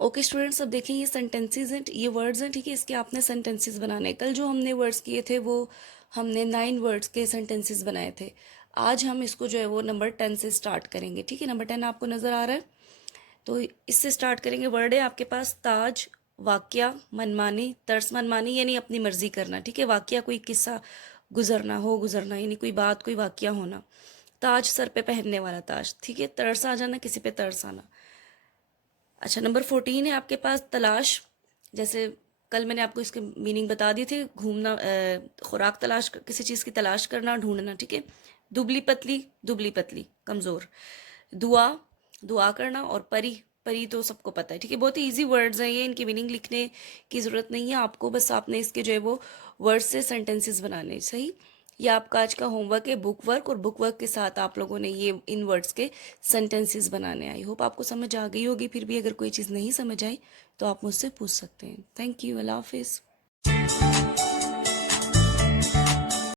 Okay students, अब देखिए ये सेंटेंसेस हैं, ये वर्ड्स हैं, ठीक है। इसके आपने सेंटेंसेस बनाने हैं। कल जो हमने वर्ड्स किए थे वो हमने 9 वर्ड्स के सेंटेंसेस बनाए थे। आज हम इसको जो है वो नंबर 10 से स्टार्ट करेंगे, ठीक है। नंबर 10 आपको नज़र आ रहा है, तो इससे स्टार्ट करेंगे। वर्ड है आपके पास ताज, वाक्या, मनमानी, तर्स। मनमानी यानी अपनी मर्जी करना, ठीक है। वाक्या कोई किस्सा गुजरना हो, गुजरना यानी कोई बात, कोई वाक्या होना। ताज सर पे पहनने वाला ताज, ठीक है। तरस आ जाना, किसी पे तरस आना। अच्छा, नंबर 14 है आपके पास तलाश। जैसे कल मैंने आपको इसके मीनिंग बता दिए थे, घूमना, खुराक तलाश, किसी चीज़ की तलाश करना, ढूंढना, ठीक है। दुबली पतली कमज़ोर। दुआ, दुआ करना। और परी, परी तो सबको पता है, ठीक है। बहुत ही ईजी वर्ड्स हैं ये, इनकी मीनिंग लिखने की ज़रूरत नहीं है आपको, बस आपने इसके जो है वो वर्ड्स से सेंटेंसेस बनाने, सही। ये आपका आज का होमवर्क है, बुक वर्क। और बुक वर्क के साथ आप लोगों ने ये इन वर्ड्स के सेंटेंसेस बनाने। आई होप आपको समझ आ गई होगी। फिर भी अगर कोई चीज़ नहीं समझ आई तो आप मुझसे पूछ सकते हैं। थैंक यू, अल्लाह हाफिज़।